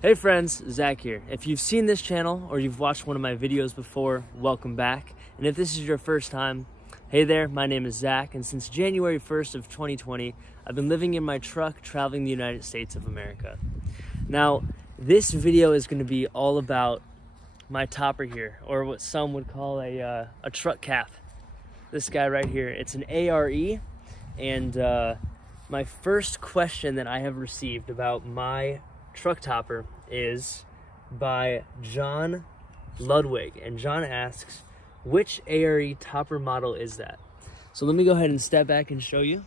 Hey friends, Zach here. If you've seen this channel or you've watched one of my videos before, welcome back. And if this is your first time, hey there, my name is Zach, and since January 1st of 2020, I've been living in my truck traveling the United States of America. Now, this video is going to be all about my topper here, or what some would call a truck cap. This guy right here, it's an ARE, and my first question that I have received about my truck topper is by John Ludwig, and John asks, which ARE topper model is that? So let me go ahead and step back and show you.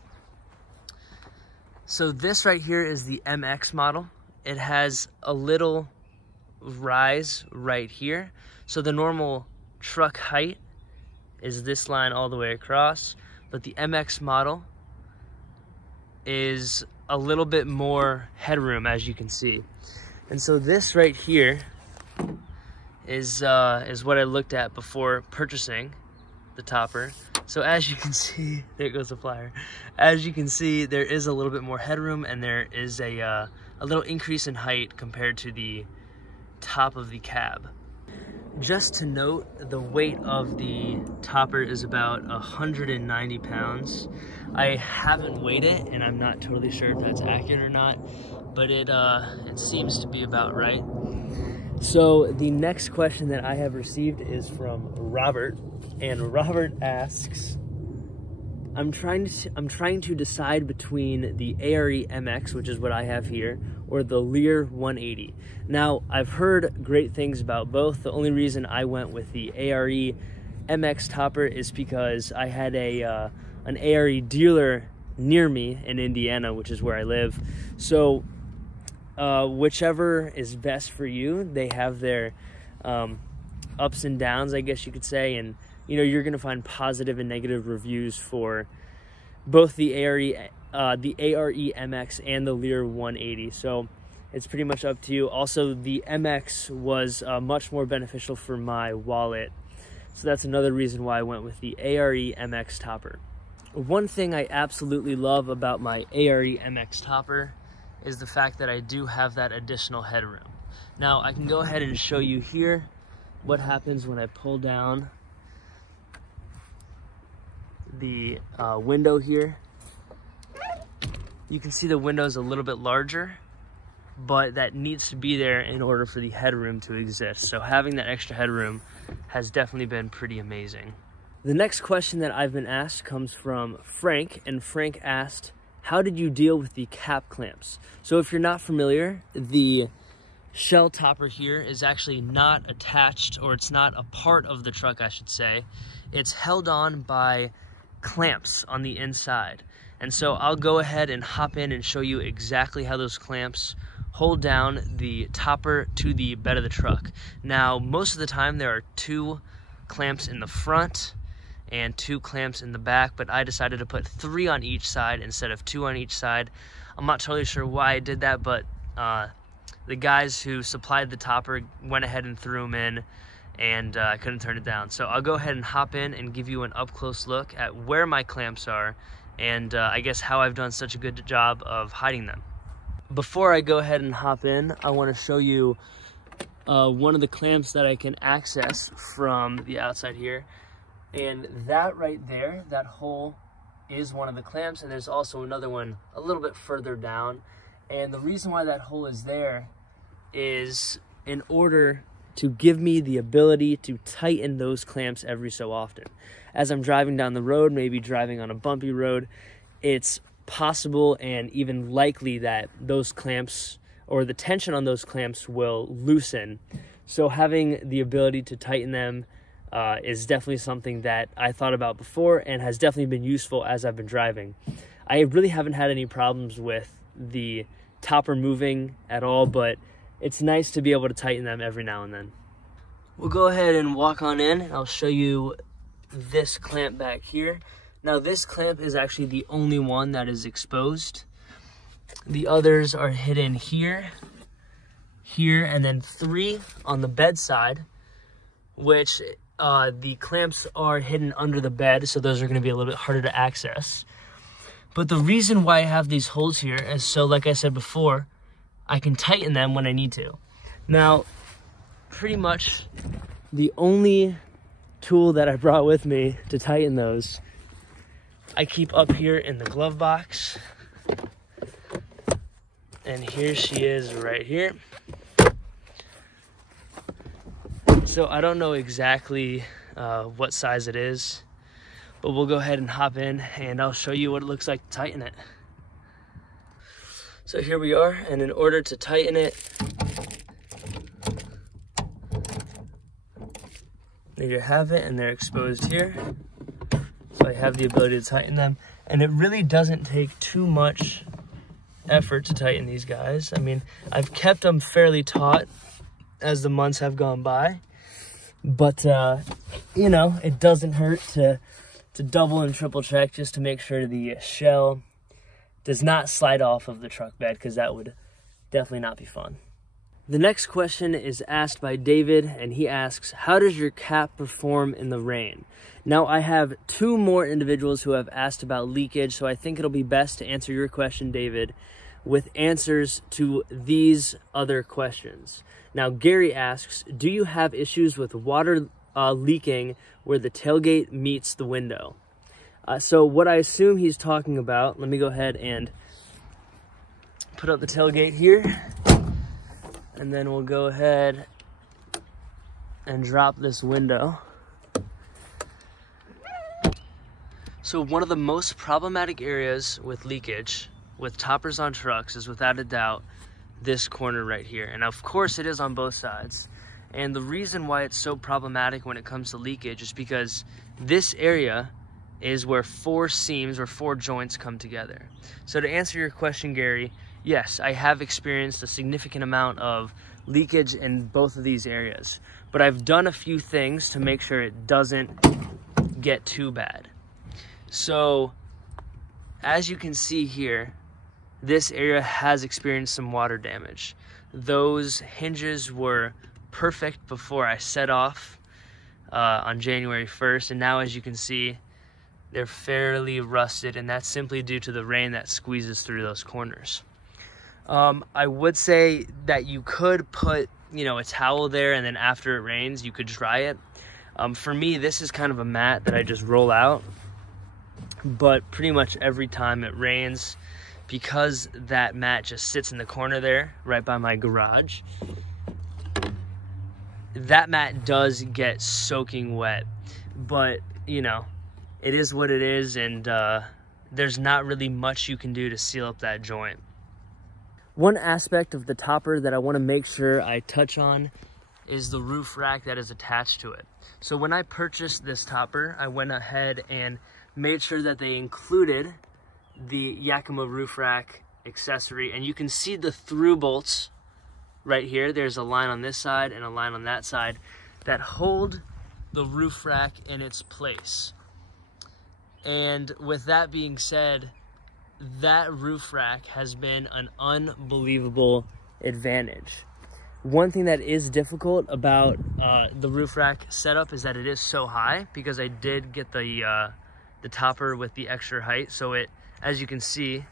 So this right here is the MX model. It has a little rise right here. So the normal truck height is this line all the way across, but the MX model is a little bit more headroom, as you can see. And so this right here is what I looked at before purchasing the topper. So as you can see, there goes the flyer. As you can see, there is a little bit more headroom, and there is a little increase in height compared to the top of the cab. Just to note, the weight of the topper is about 190 pounds. I haven't weighed it, and I'm not totally sure if that's accurate or not, but it seems to be about right. So the next question that I have received is from Robert, and Robert asks, I'm trying to decide between the ARE MX, which is what I have here, or the Lear 180. Now, I've heard great things about both. The only reason I went with the ARE MX topper is because I had an ARE dealer near me in Indiana, which is where I live. So whichever is best for you, they have their ups and downs, I guess you could say, and you know, you're going to find positive and negative reviews for both the ARE MX and the Lear 180. So it's pretty much up to you. Also, the MX was much more beneficial for my wallet. So that's another reason why I went with the ARE MX topper. One thing I absolutely love about my ARE MX topper is the fact that I do have that additional headroom. Now, I can go ahead and show you here what happens when I pull down the window here. You can see the window is a little bit larger, but that needs to be there in order for the headroom to exist. So having that extra headroom has definitely been pretty amazing. The next question that I've been asked comes from Frank, and Frank asked, how did you deal with the cap clamps? So if you're not familiar, the shell topper here is actually not attached, or it's not a part of the truck, I should say. It's held on by clamps on the inside. And so I'll go ahead and hop in and show you exactly how those clamps hold down the topper to the bed of the truck. Now, most of the time there are 2 clamps in the front and 2 clamps in the back, but I decided to put 3 on each side instead of 2 on each side. I'm not totally sure why I did that, but the guys who supplied the topper went ahead and threw them in, and I couldn't turn it down. So I'll go ahead and hop in and give you an up-close look at where my clamps are, and I guess how I've done such a good job of hiding them. Before I go ahead and hop in, I want to show you one of the clamps that I can access from the outside here. And that right there, that hole is one of the clamps, and there's also another one a little bit further down. And the reason why that hole is there is in order to give me the ability to tighten those clamps every so often. As I'm driving down the road, maybe driving on a bumpy road, it's possible and even likely that those clamps, or the tension on those clamps, will loosen. So having the ability to tighten them is definitely something that I thought about before and has definitely been useful as I've been driving. I really haven't had any problems with the topper moving at all, but it's nice to be able to tighten them every now and then. We'll go ahead and walk on in, and I'll show you this clamp back here. Now, this clamp is actually the only one that is exposed. The others are hidden here, here, and then 3 on the bed side, which the clamps are hidden under the bed, so those are going to be a little bit harder to access. But the reason why I have these holes here is so, like I said before, I can tighten them when I need to. Now, pretty much the only tool that I brought with me to tighten those, I keep up here in the glove box. And here she is right here. So I don't know exactly what size it is, but we'll go ahead and hop in and I'll show you what it looks like to tighten it. So here we are, and in order to tighten it, there you have it, and they're exposed here. So I have the ability to tighten them, and it really doesn't take too much effort to tighten these guys. I mean, I've kept them fairly taut as the months have gone by, but you know, it doesn't hurt to double and triple check just to make sure the shell does not slide off of the truck bed, because that would definitely not be fun. The next question is asked by David, and he asks, how does your cap perform in the rain? Now, I have 2 more individuals who have asked about leakage, so I think it'll be best to answer your question, David, with answers to these other questions. Now, Gary asks, do you have issues with water leaking where the tailgate meets the window? So what I assume he's talking about, let me go ahead and put up the tailgate here, and then we'll go ahead and drop this window. So one of the most problematic areas with leakage with toppers on trucks is without a doubt this corner right here. And of course it is on both sides. And the reason why it's so problematic when it comes to leakage is because this area is where 4 seams or 4 joints come together. So to answer your question, Gary, yes, I have experienced a significant amount of leakage in both of these areas, but I've done a few things to make sure it doesn't get too bad. So as you can see here, this area has experienced some water damage. Those hinges were perfect before I set off on January 1st, and now as you can see, they're fairly rusted, and that's simply due to the rain that squeezes through those corners. I would say that you could put, you know, a towel there, and then after it rains, you could dry it. For me, this is kind of a mat that I just roll out, but pretty much every time it rains, because that mat just sits in the corner there, right by my garage, that mat does get soaking wet, but, you know, it is what it is, and there's not really much you can do to seal up that joint. One aspect of the topper that I want to make sure I touch on is the roof rack that is attached to it. So when I purchased this topper, I went ahead and made sure that they included the Yakima roof rack accessory, and you can see the through bolts right here. There's a line on this side and a line on that side that hold the roof rack in its place. And with that being said, that roof rack has been an unbelievable advantage. One thing that is difficult about the roof rack setup is that it is so high, because I did get the topper with the extra height, so it, as you can see,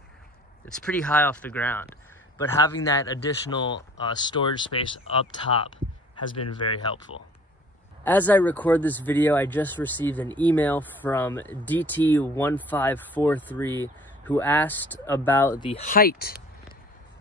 it's pretty high off the ground. But having that additional storage space up top has been very helpful. As I record this video, I just received an email from DT1543 who asked about the height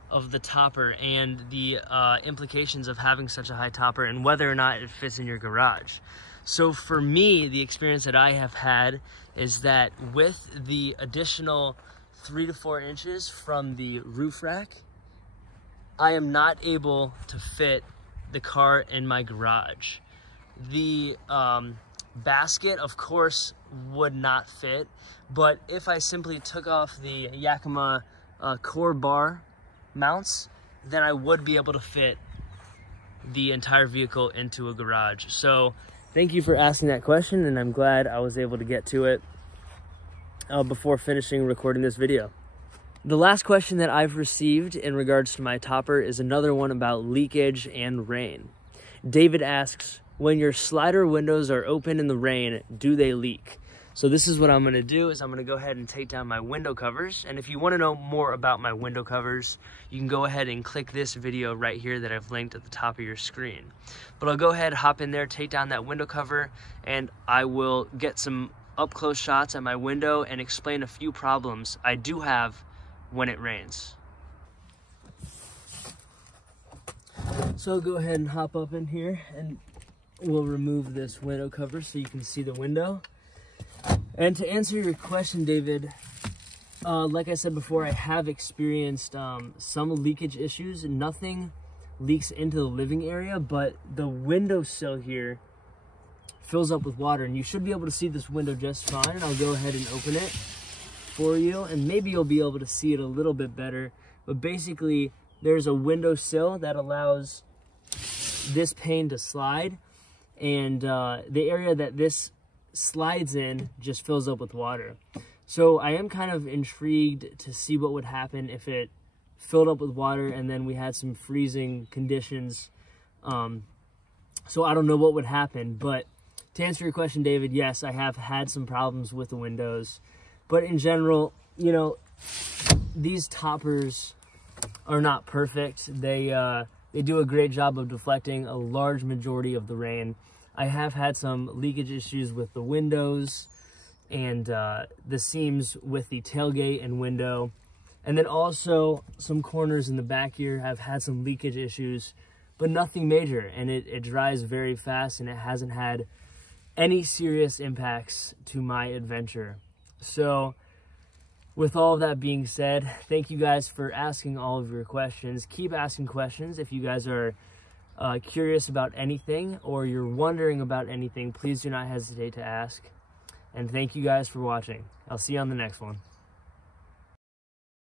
of the topper and the implications of having such a high topper and whether or not it fits in your garage. So for me, the experience that I have had is that with the additional 3 to 4 inches from the roof rack, I am not able to fit the car in my garage. The basket, of course, would not fit, but if I simply took off the Yakima core bar mounts, then I would be able to fit the entire vehicle into a garage. So thank you for asking that question, and I'm glad I was able to get to it before finishing recording this video. The last question that I've received in regards to my topper is another one about leakage and rain. David asks, when your slider windows are open in the rain, do they leak? So this is what I'm gonna do, is I'm gonna go ahead and take down my window covers. And if you wanna know more about my window covers, you can go ahead and click this video right here that I've linked at the top of your screen. But I'll go ahead, hop in there, take down that window cover, and I will get some up close shots at my window and explain a few problems I do have when it rains. So I'll go ahead and hop up in here and we'll remove this window cover so you can see the window. And to answer your question, David, like I said before, I have experienced some leakage issues. Nothing leaks into the living area, but the windowsill here fills up with water, and you should be able to see this window just fine. And I'll go ahead and open it for you, and maybe you'll be able to see it a little bit better. But basically, there's a windowsill that allows this pane to slide, and the area that this slides in just fills up with water. So I am kind of intrigued to see what would happen if it filled up with water and then we had some freezing conditions. So I don't know what would happen, but to answer your question, David, yes, I have had some problems with the windows, but in general, you know, these toppers are not perfect. They do a great job of deflecting a large majority of the rain. I have had some leakage issues with the windows and the seams with the tailgate and window. And then also some corners in the back here have had some leakage issues, but nothing major. And it dries very fast and it hasn't had any serious impacts to my adventure. So with all of that being said, thank you guys for asking all of your questions. Keep asking questions. If you guys are curious about anything or you're wondering about anything, please do not hesitate to ask. And thank you guys for watching. I'll see you on the next one.